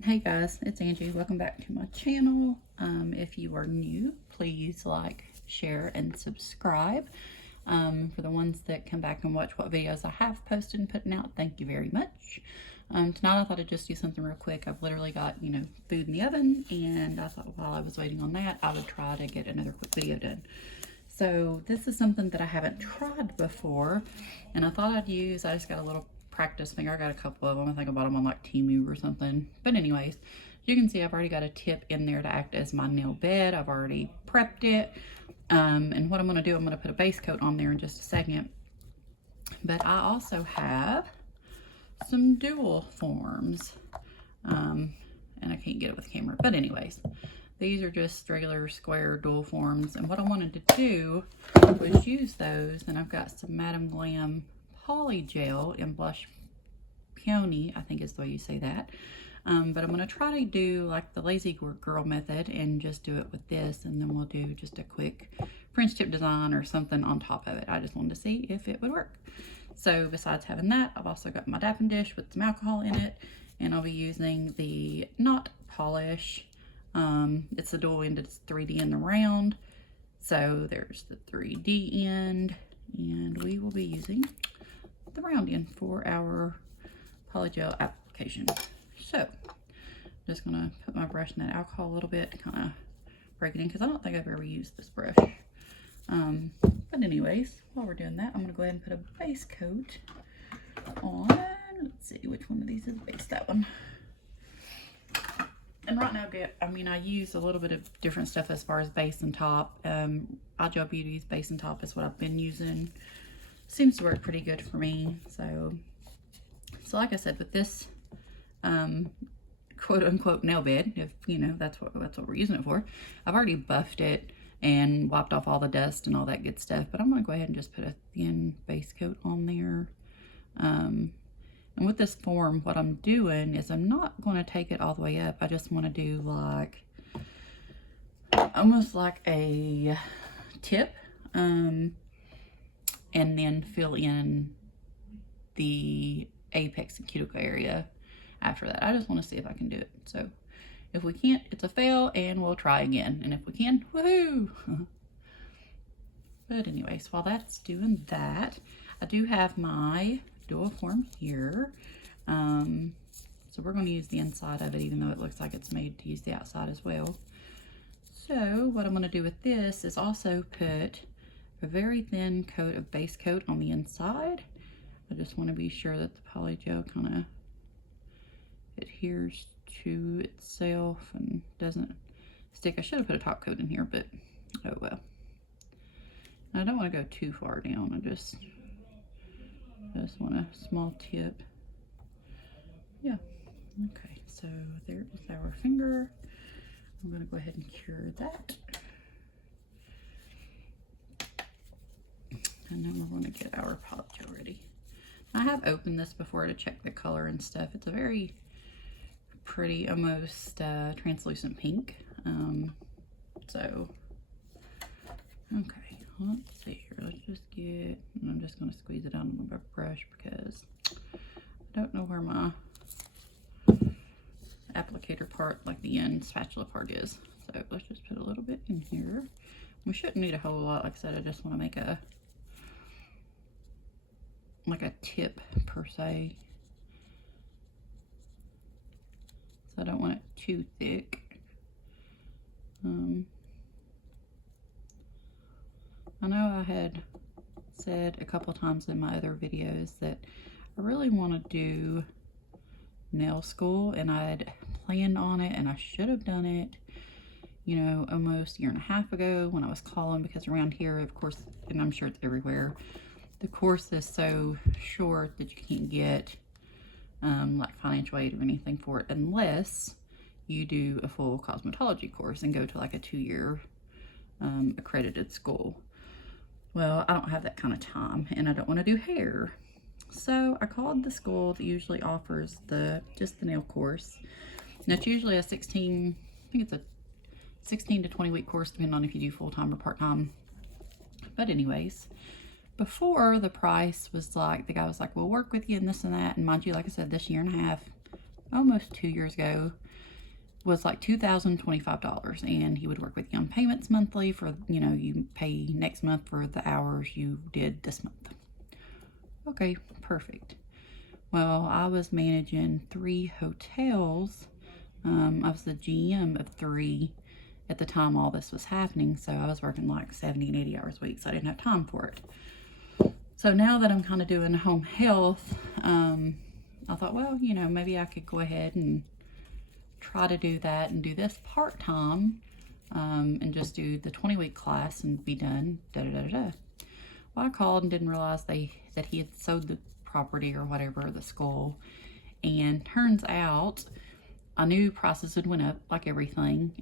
Hey guys, it's Angie. Welcome back to my channel. If you are new, please like, share, and subscribe. For the ones that come back and watch what videos I have posted and putting out, thank you very much. Tonight I thought I'd just do something real quick. I've literally got, food in the oven, and I thought while I was waiting on that, I would try to get another quick video done. So this is something that I haven't tried before, and I thought I'd use, I just got a little practice finger. I got a couple of them. I think I bought them on like Temu or something. But anyways, you can see I've already got a tip in there to act as my nail bed. I've already prepped it. And what I'm going to do, I'm going to put a base coat on there in just a second. But I also have some dual forms. And I can't get it with the camera. But anyways, these are just regular square dual forms. And what I wanted to do was use those. And I've got some Madam Glam Polygel in Blush Peony, I think is the way you say that. But I'm going to try to do like the lazy girl method and just do it with this, and then we'll do just a quick French tip design or something on top of it. I just wanted to see if it would work. So besides having that, I've also got my dapping dish with some alcohol in it, and I'll be using the Knot Polish. It's the dual end, it's 3D in the round. So there's the 3D end, and we will be using the round end for our polygel application. So just gonna put my brush in that alcohol a little bit to kind of break it in, because I don't think I've ever used this brush. But anyways, while we're doing that, I'm gonna go ahead and put a base coat on. Let's see which one of these is base. That one. And right now, I use a little bit of different stuff as far as base and top. iGel Beauty's base and top is what I've been using. Seems to work pretty good for me. So like I said, with this quote unquote nail bed, if that's what we're using it for, I've already buffed it and wiped off all the dust and all that good stuff. But I'm gonna go ahead and just put a thin base coat on there. And with this form, what I'm doing is I'm not going to take it all the way up. I just want to do like almost like a tip, and then fill in the apex and cuticle area after that. I just want to see if I can do it. So if we can't, it's a fail, and we'll try again. And if we can, woohoo! But anyways, while that's doing that, I do have my dual form here. So we're going to use the inside of it, even though it looks like it's made to use the outside as well. So what I'm going to do with this is also put a very thin coat of base coat on the inside. I just want to be sure that the polygel kind of adheres to itself and doesn't stick. I should have put a top coat in here, but oh well. I don't want to go too far down. I just want a small tip. Yeah. Okay, so there is our finger. I'm going to go ahead and cure that. And then we're going to get our polygel ready. I have opened this before to check the color and stuff. It's a very pretty, almost translucent pink. So, okay, let's see here. Let's just get, I'm just going to squeeze it out on my brush because I don't know where my applicator part, like the end spatula part is. So let's just put a little bit in here. We shouldn't need a whole lot. Like I said, I just want to make a tip per se. So I don't want it too thick. I know I had said a couple times in my other videos that I really want to do nail school, and I'd planned on it, and I should have done it, almost a year and a half ago when I was calling, because around here, of course, and I'm sure it's everywhere, the course is so short that you can't get like financial aid or anything for it unless you do a full cosmetology course and go to like a 2-year accredited school. Well, I don't have that kind of time, and I don't want to do hair. So I called the school that usually offers just the nail course. And it's usually a 16 to 20 week course, depending on if you do full-time or part-time. But anyways, before the price was like, the guy was like, we'll work with you and this and that. And mind you, like I said, this year and a half, almost 2 years ago was like $2,025, and he would work with you on payments monthly for, you know, you pay next month for the hours you did this month. Okay, perfect. Well, I was managing 3 hotels. I was the GM of 3 at the time all this was happening, so I was working like 70 and 80 hours a week, so I didn't have time for it. So now that I'm kind of doing home health, I thought, well, you know, maybe I could go ahead and try to do that and do this part-time, and just do the 20-week class and be done, Well, I called and didn't realize that he had sold the property or whatever, the school, and turns out I knew prices had went up like everything,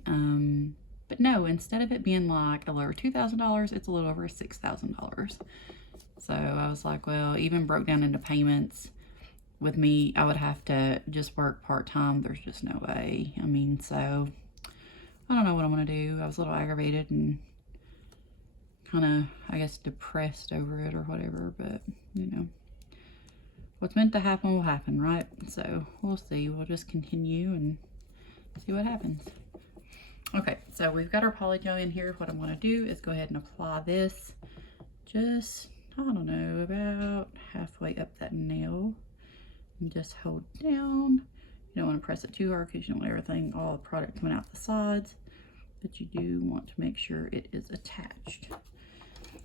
but no, instead of it being like a little over $2,000, it's a little over $6,000. So I was like, well, even broke down into payments, with me, I would have to just work part-time. There's just no way. I mean, so I don't know what I'm going to do. I was a little aggravated and kind of, I guess, depressed over it or whatever, but, you know, what's meant to happen will happen, right? So we'll see. We'll just continue and see what happens. Okay, so we've got our Polygel in here. What I'm going to do is go ahead and apply this just, I don't know, about halfway up that nail. And just hold down. You don't want to press it too hard because you don't want everything, all the product coming out the sides, but you do want to make sure it is attached.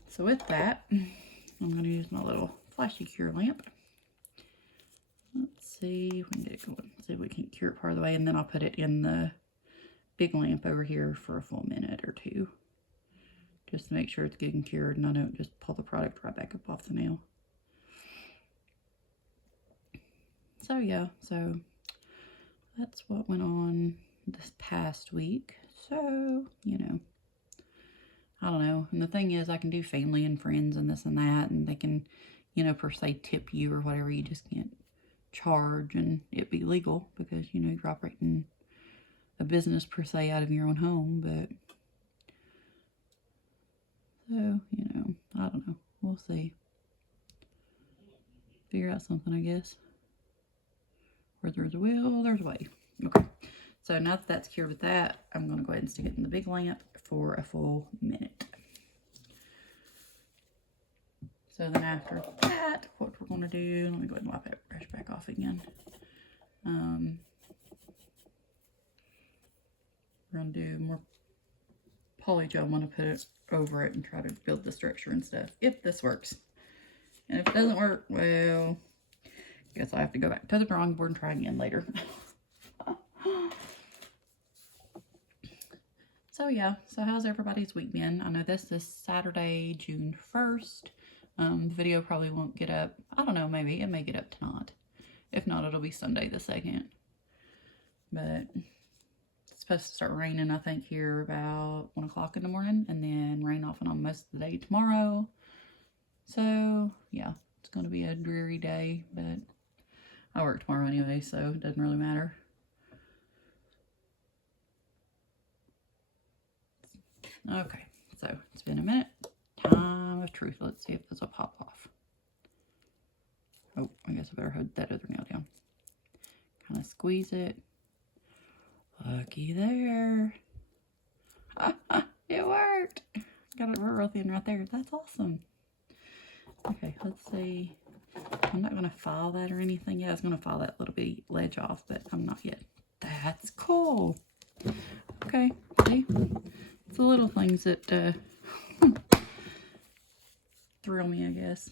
So with that, I'm going to use my little flashy cure lamp. Let's see if we can get it going. See if we can cure it part of the way, and then I'll put it in the big lamp over here for a full minute or 2, just to make sure it's getting cured and I don't just pull the product right back up off the nail. So yeah, so that's what went on this past week. So, you know, I don't know. And the thing is, I can do family and friends and this and that, and they can, you know, per se tip you or whatever. You just can't charge and it be legal because, you know, you're operating a business per se out of your own home. But, so, you know, I don't know. We'll see. Figure out something, I guess. Where there's a will, there's a way. Okay, so now that that's cured with that, I'm going to go ahead and stick it in the big lamp for a full minute. So then after that, what we're going to do, let me go ahead and wipe that brush back off again. We're going to do more Polygel. I'm going to put it over it and try to build the structure and stuff, if this works. And if it doesn't work, well, guess I have to go back to the drawing board and try again later. So yeah, so how's everybody's week been? I know this is Saturday, June 1st. The video probably won't get up. I don't know, maybe it may get up tonight. If not, it'll be Sunday the 2nd. But it's supposed to start raining, I think, here about 1 o'clock in the morning, and then rain off and on most of the day tomorrow. So yeah, it's going to be a dreary day, but I work tomorrow anyway, so it doesn't really matter. Okay, so it's been a minute. Time of truth. Let's see if this will pop off. Oh, I guess I better hold that other nail down. Kind of squeeze it. Looky there. It worked. Got it real thin right there. That's awesome. Okay, let's see. I'm not going to file that or anything yet. I was going to file that little bitty ledge off, but I'm not yet. That's cool. Okay, see? It's the little things that thrill me, I guess.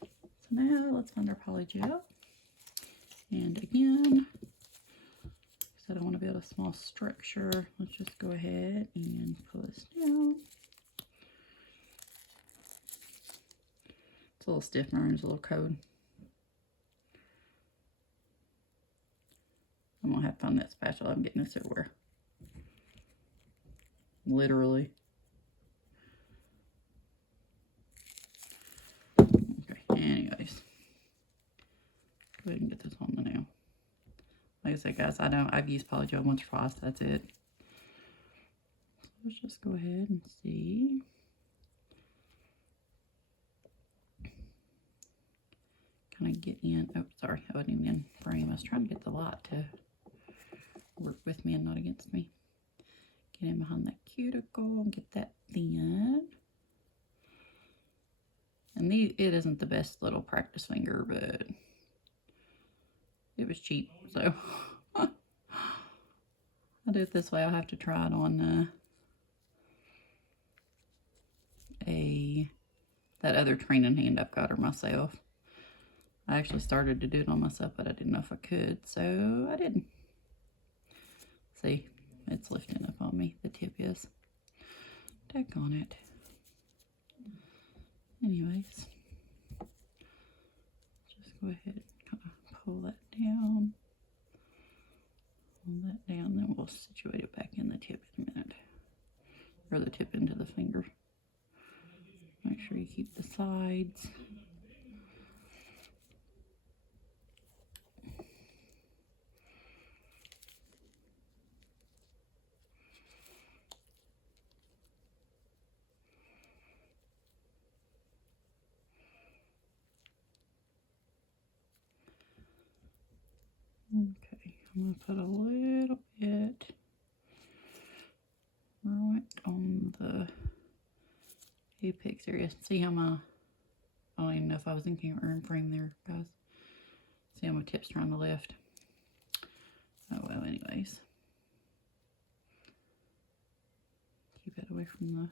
So now let's find our Polygel. And again, I said I want to build a small structure. Let's just go ahead and pull this down. It's a little stiff, there's a little code. I'm gonna have to find that spatula. I'm getting this everywhere. Literally. Okay, anyways. Go ahead and get this on the nail. Like I said, guys, I've used Polygel once or twice, that's it. So let's just go ahead and see. Kind kind of get in. Oh, sorry, I wasn't even in frame. I was trying to get the light to work with me and not against me. Get in behind that cuticle and get that thin. And it isn't the best little practice finger, but it was cheap, so I'll do it this way. I'll have to try it on that other training hand I've got her myself. I actually started to do it on myself, but I didn't know if I could, so I didn't. See, it's lifting up on me. The tip is. Daggone it. Anyways, just go ahead and kind of pull that down. Pull that down, then we'll situate it back in the tip in a minute. Or the tip into the finger. Make sure you keep the sides. Okay, I'm going to put a little bit right on the apex area. See how I don't even know if I was in camera or in frame there, guys. See how my tip's trying to lift. Oh well, anyways. Keep it away from the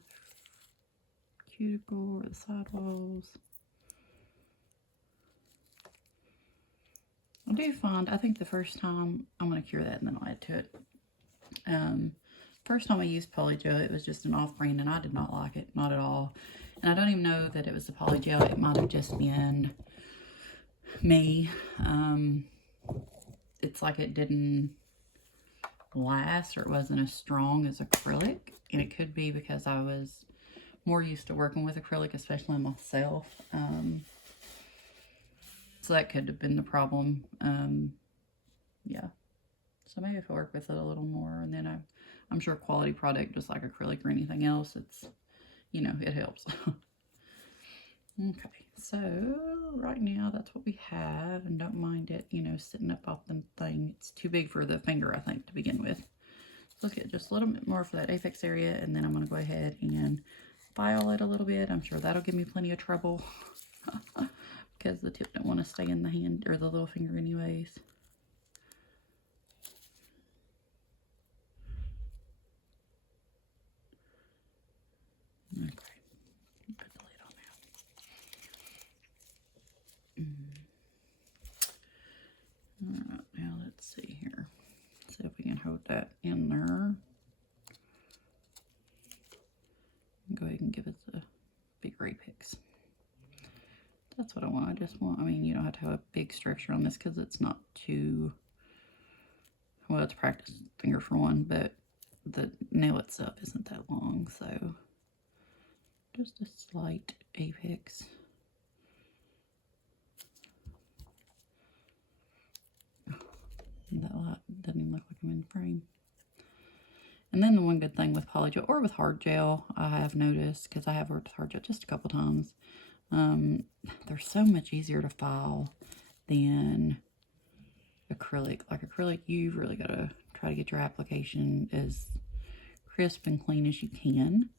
cuticle or the sidewalls. I think the first time, I'm going to cure that and then I'll add to it. First time I used Polygel, it was just an off-brand and I did not like it, not at all. And I don't even know that it was the Polygel, it might have just been me. It's like it didn't last, or it wasn't as strong as acrylic. And it could be because I was more used to working with acrylic, especially myself. So that could have been the problem. Yeah. So maybe if I work with it a little more, and then I'm sure quality product, just like acrylic or anything else, it's, you know, it helps. Okay, so right now that's what we have, and don't mind it, you know, sitting up off the thing. It's too big for the finger, I think, to begin with. So let's get just a little bit more for that apex area, and then I'm going to go ahead and file it a little bit. I'm sure that'll give me plenty of trouble. Because the tip don't want to stay in the hand or the little finger anyways. Okay, put the lid on now. Alright, now let's see here. See if we can hold that in there. Go ahead and give it the bigger apex. That's what I want. I just want, I mean, you don't have to have a big structure on this because it's not too, well, it's a practice finger for one, but the nail itself isn't that long, so just a slight apex. That light doesn't even look like I'm in frame. And then the one good thing with Polygel or with hard gel, I have noticed, because I have worked with hard gel just a couple times, they're so much easier to file than acrylic. Like acrylic, you've really got to try to get your application as crisp and clean as you can,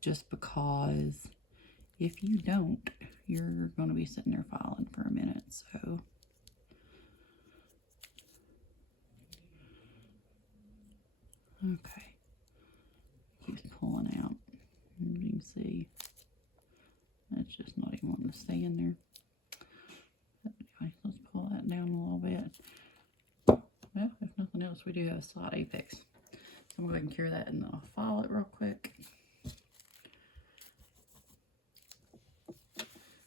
just because if you don't, you're going to be sitting there filing for a minute. So okay, keeps pulling out. You can see that's just not even wanting to stay in there. But anyway, let's pull that down a little bit. Well, if nothing else, we do have a slight apex. So I'm going to go ahead and cure that, and then I'll file it real quick.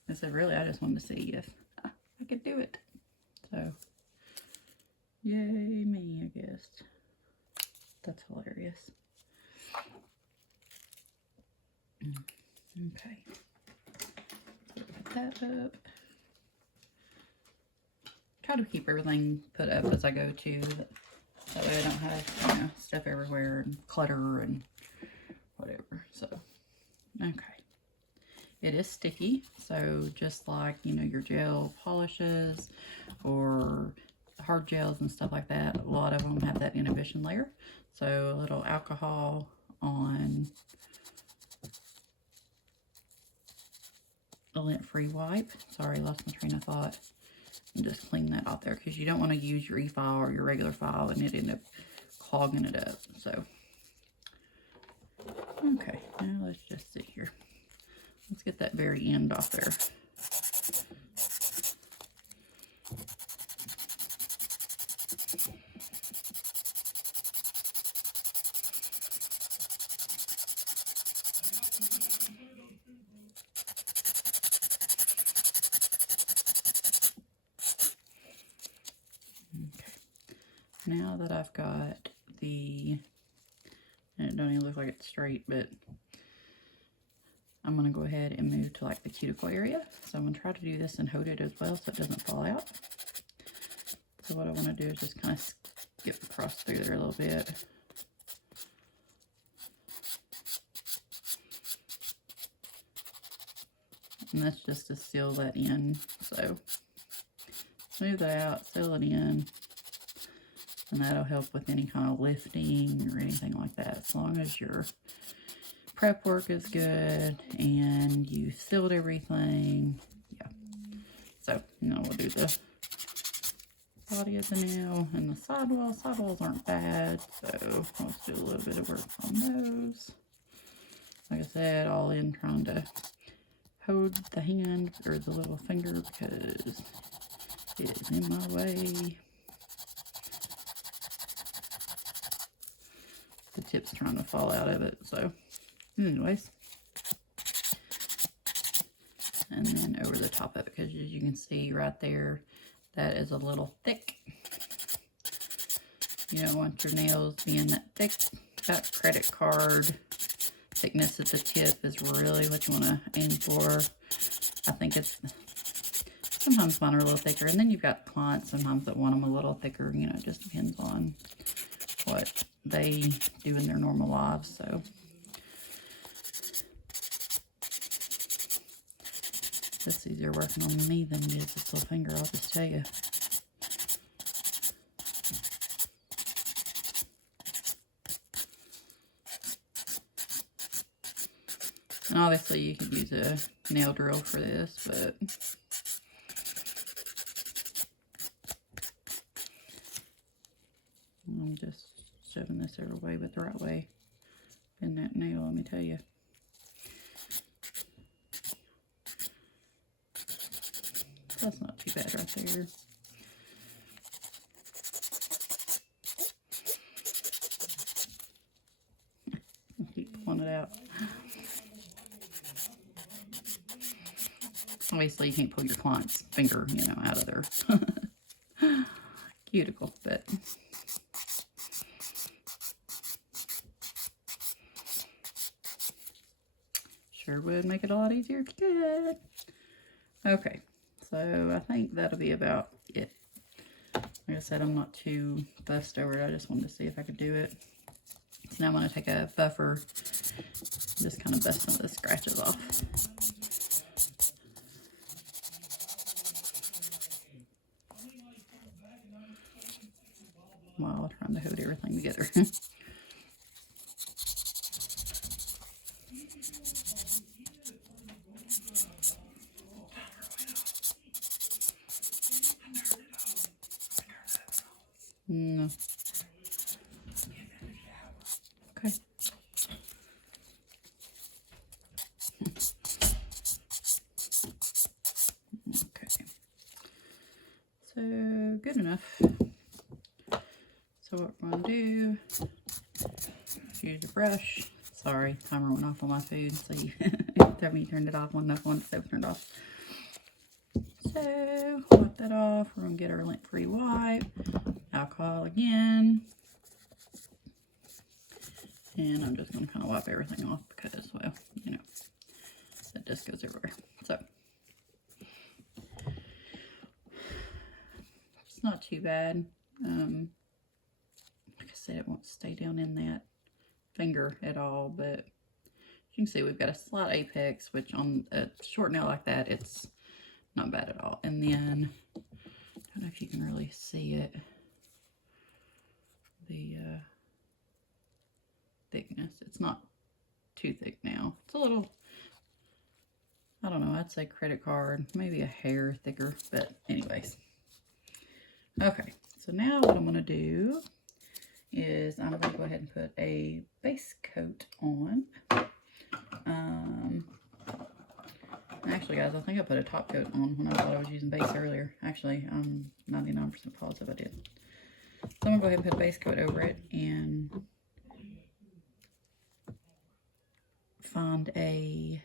I said, really, I just wanted to see if I could do it. So, yay me, I guess. That's hilarious. Okay. Put that up. Try to keep everything put up as I go too. That way I don't have, you know, stuff everywhere and clutter and whatever. So, okay. It is sticky, so just like, you know, your gel polishes or hard gels and stuff like that, a lot of them have that inhibition layer. So a little alcohol on a lint-free wipe. Sorry, lost my train of thought. And just clean that off there, because you don't want to use your e-file or your regular file and it end up clogging it up. So, okay, now let's just sit here. Let's get that very end off there. Now that I've got the, and it don't even look like it's straight, but I'm going to go ahead and move to like the cuticle area. So I'm going to try to do this and hold it as well so it doesn't fall out. So what I want to do is just kind of skip across through there a little bit. And that's just to seal that in. So smooth that out, seal it in. And that'll help with any kind of lifting or anything like that. As long as your prep work is good and you sealed everything. Yeah. So now we'll do the body of the nail and the sidewall. Sidewalls aren't bad, so let's do a little bit of work on those. Like I said, all in trying to hold the hand or the little finger because it is in my way. The tip's trying to fall out of it, so anyways. And then over the top of it, because as you can see right there, that is a little thick. You don't want your nails being that thick. That credit card thickness at the tip is really what you want to aim for. I think it's, sometimes mine are a little thicker, and then you've got clients sometimes that want them a little thicker. You know, it just depends on what they do in their normal lives. So it's easier working on me than it is this little finger, I'll just tell you. And obviously you could use a nail drill for this, but I'm just shoving this every way but the right way in that nail, let me tell you. That's not too bad right there. Keep pulling it out. Obviously, you can't pull your client's finger, you know, out of their cuticle, but sure would make it a lot easier if you could. Okay, so I think that'll be about it. Like I said, I'm not too fussed over it. I just wanted to see if I could do it. So now I'm going to take a buffer, just kind of bust some of the scratches off. While trying to hold everything together. No. Okay. Okay. So good enough. So what we're going to do is use a brush. Sorry, timer went off on my food. So you tell me you turned it off one enough once it turned off. So wipe that off. We're going to get our lint-free wipe. Alcohol again. And I'm just going to kind of wipe everything off because, well, you know, that just goes everywhere. So it's not too bad. Like I said, it won't stay down in that finger at all, but You can see we've got a slight apex, which on a short nail like that, it's not bad at all. And then, I don't know if you can really see it, the thickness. It's not too thick now. It's a little, I don't know, I'd say credit card, maybe a hair thicker, but anyways. Okay, so now what I'm going to do is I'm going to go ahead and put a base coat on. Actually, guys, I think I put a top coat on when I thought I was using base earlier. Actually, I'm 99% positive I did. So I'm going to go ahead and put a base coat over it and find a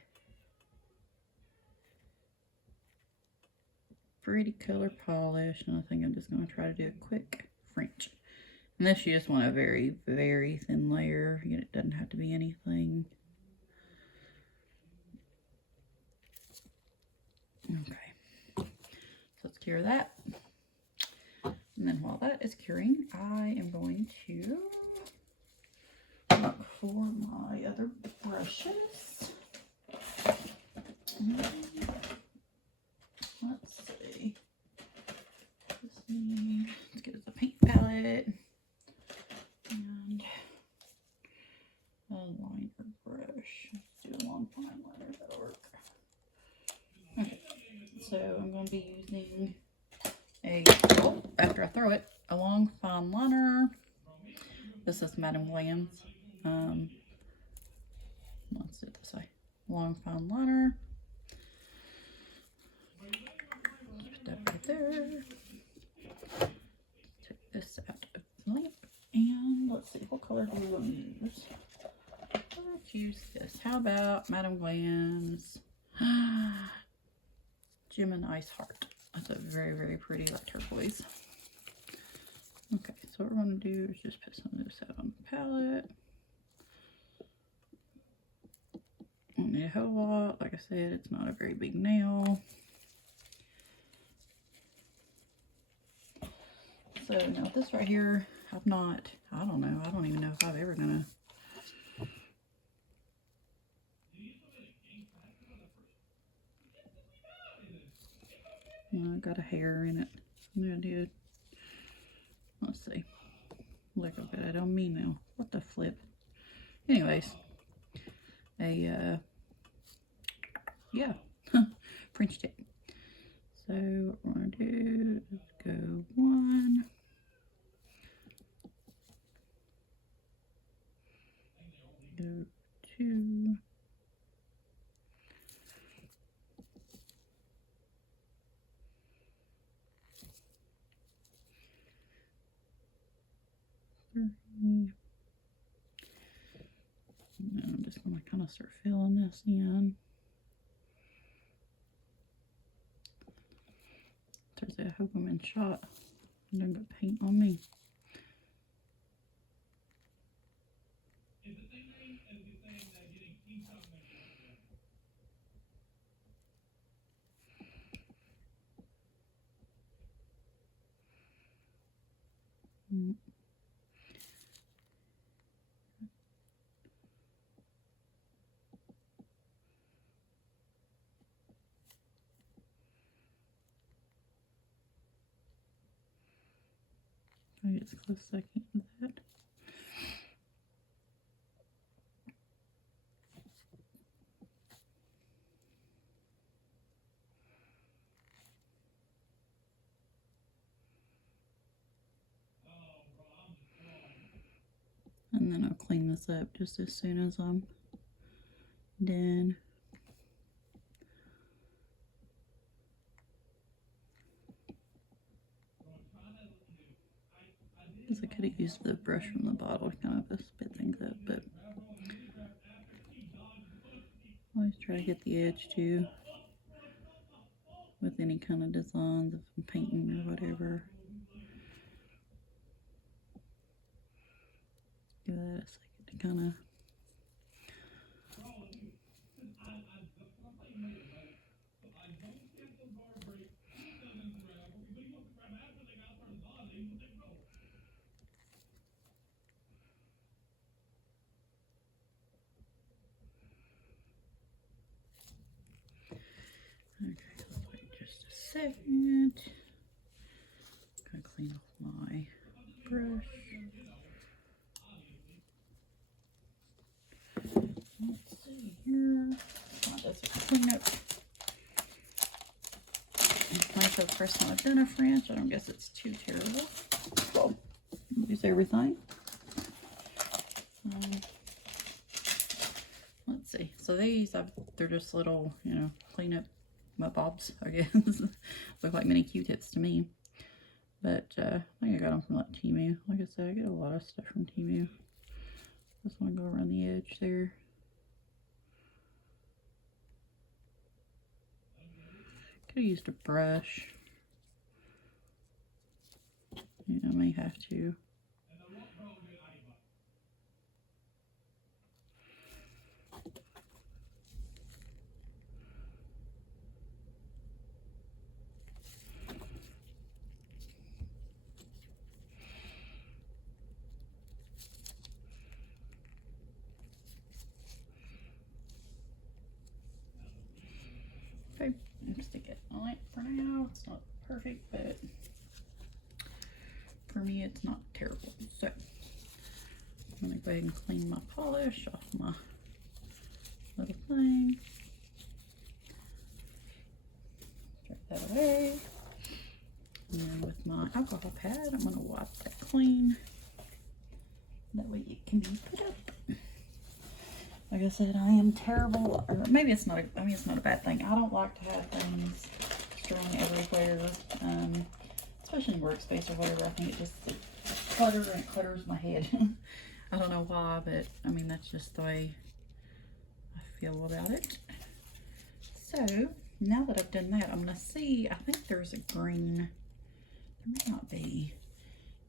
pretty color polish. And I think I'm just going to try to do a quick French. Unless you just want a very, very thin layer. It doesn't have to be anything. Okay, so let's cure that. And then while that is curing, I am going to look for my other brushes. Let's see. Let's get us a paint palette and a liner brush. Let's do a long fine liner, that'll work. Okay, so I'm going to be using after I throw it, a long fine liner. This is Madam Glam's. Let's do it this way. Long fine liner. Put that right there. Take this out of the lamp. And let's see, what color do we want to use? Let's use this. How about Madam Glam's Gem and Ice Heart? That's a very, very pretty, like turquoise. Okay, so what we're going to do is just put some of this out on the palette. Don't need a whole lot. Like I said, it's not a very big nail. So now this right here, I don't know, I don't even know if I've ever gonna. I got a hair in it. Yeah, I did. Let's see. Look at that. I don't mean now. What the flip? Anyways, yeah, French tip. So what we're gonna do is go 1, go 2, 3. And I'm just gonna kind of start filling this in. Thursday, I hope I'm in shot. I don't got paint on me. I get a close second of that. And then I'll clean this up just as soon as I'm done. Because I could have used the brush from the bottle to kind of spit things up, but always try to get the edge too with any kind of designs if I'm painting or whatever. Give that a second to kind of Okay, let's wait just a second. Gonna clean off my brush. Let's see here. Oh, that's a clean up. Like the first time I've done a French, I don't guess it's too terrible. Well, use everything. Let's see. So these, they're just little, you know, clean up bobs, I guess. Look like mini Q-tips to me. But I think I got them from like Temu. Like I said, I get a lot of stuff from Temu. Just want to go around the edge there. Could have used a brush. Yeah, I may have to. Okay, I'll stick it on it for now. It's not perfect, but for me it's not terrible. So I'm gonna go ahead and clean my polish off my little thing. Throw that away. And then with my alcohol pad, I'm gonna wipe that clean. That way it can be put up. Like I said, I am terrible, or maybe it's not, I mean, it's not a bad thing. I don't like to have things strewn everywhere, especially in workspace or whatever. I think it just clutters and it clutters my head. I don't know why, but I mean, that's just the way I feel about it. So now that I've done that, I'm gonna see, I think there's a green, there may not be.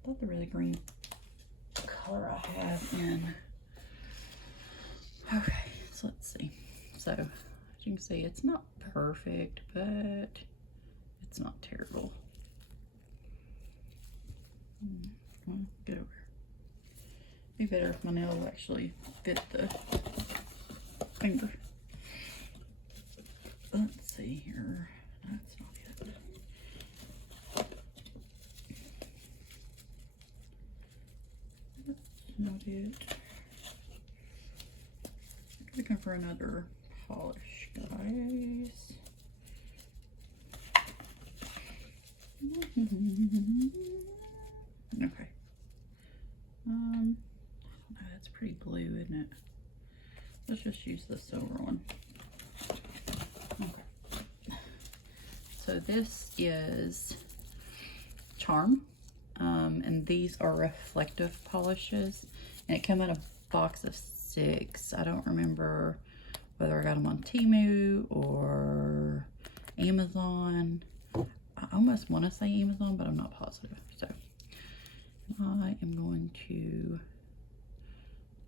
I thought there was a green color I have in. Okay, so let's see. So as you can see, it's not perfect, but it's not terrible. Get over. Be better if my nail will actually fit the finger. Let's see here. That's not good. That's not it. Looking for another polish, guys. Okay. I don't know, that's pretty blue, isn't it? Let's just use the silver one. Okay. So this is Charm, and these are reflective polishes, and it came in a box of 6. I don't remember whether I got them on Temu or Amazon. I almost want to say Amazon, but I'm not positive. So I am going to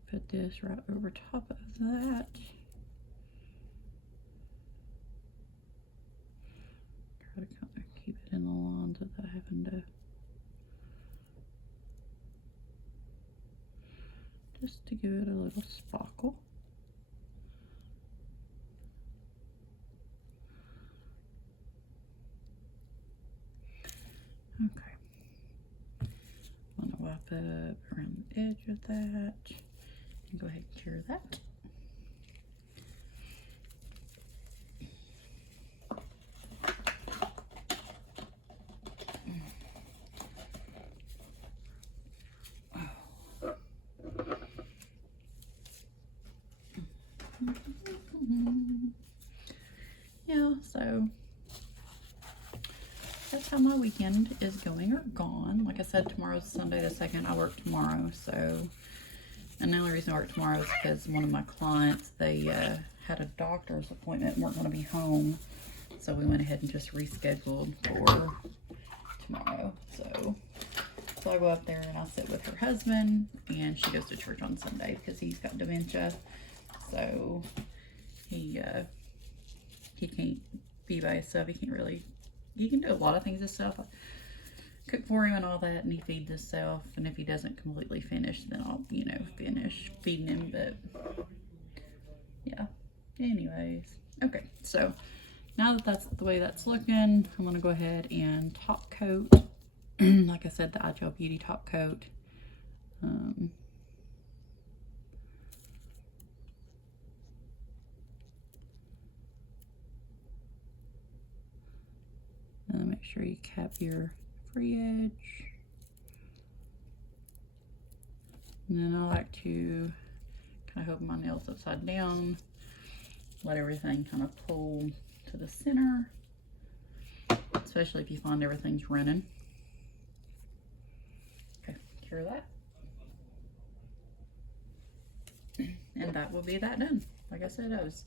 put this right over top of that. Try to kind of keep it in the lines without having to, just to give it a little sparkle. Okay. I'm gonna wipe up around the edge of that and go ahead and cure that. Yeah, so that's how my weekend is going or gone. Like I said, tomorrow's Sunday the 2nd. I work tomorrow, so, and the only reason I work tomorrow is because one of my clients, they had a doctor's appointment and weren't going to be home, so we went ahead and just rescheduled for tomorrow. So I go up there and I'll sit with her husband, and she goes to church on Sunday because he's got dementia, so he can't be by himself. He can't really, he can do a lot of things himself. I cook for him and all that, and he feeds himself, and if he doesn't completely finish, then I'll, you know, finish feeding him. But yeah, anyways, okay, so now that that's the way that's looking, I'm going to go ahead and top coat. Like I said, the iGel Beauty top coat. And make sure you cap your free edge. And then I like to kind of hold my nails upside down, let everything kind of pull to the center, especially if you find everything's running. Okay, cure that. And that will be that done. Like I said, it was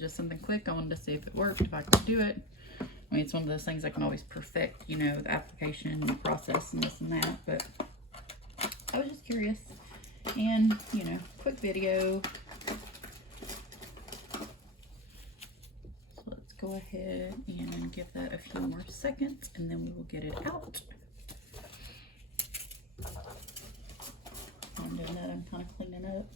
just something quick. I wanted to see if it worked, if I could do it. I mean, it's one of those things I can always perfect, you know, the application process and this and that, but I was just curious. And, you know, quick video. So let's go ahead and give that a few more seconds and then we will get it out. I'm doing that, I'm kind of cleaning up.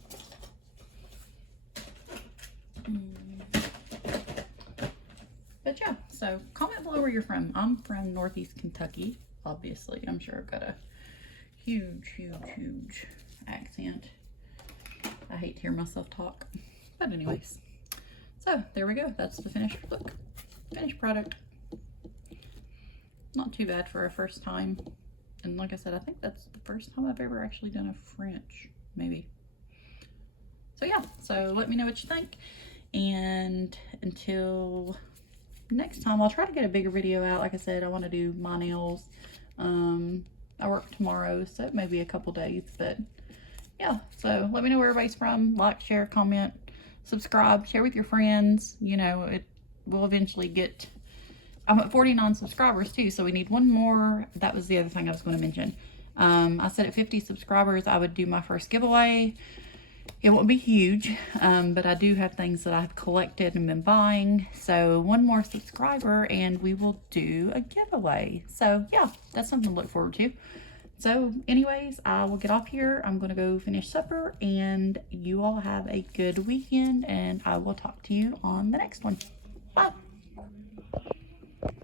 But yeah, so comment below where you're from. I'm from Northeast Kentucky, obviously. I'm sure I've got a huge accent. I hate to hear myself talk. But anyways, so there we go. That's the finished look. Finished product. Not too bad for a first time. And like I said, I think that's the first time I've ever actually done a French, maybe. So yeah, so let me know what you think. And until next time, I'll try to get a bigger video out. Like I said, I want to do my nails. I work tomorrow, so it may be a couple days, but yeah, so let me know where everybody's from. Like, share, comment, subscribe, share with your friends. You know, it will eventually get, I'm at 49 subscribers too, so we need one more. That was the other thing I was going to mention. I said at 50 subscribers, I would do my first giveaway. It won't be huge, but I do have things that I've collected and been buying. So one more subscriber and we will do a giveaway. So yeah, that's something to look forward to. So anyways, I will get off here. I'm going to go finish supper and you all have a good weekend and I will talk to you on the next one. Bye.